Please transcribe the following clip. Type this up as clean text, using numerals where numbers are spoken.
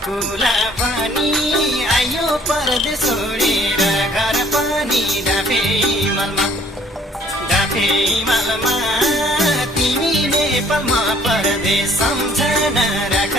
फर्कुला पनि आयो परदेश छोडेर घर पनि डाफे हिमालमा तिमी नेपालमा परदेश सम्झना राख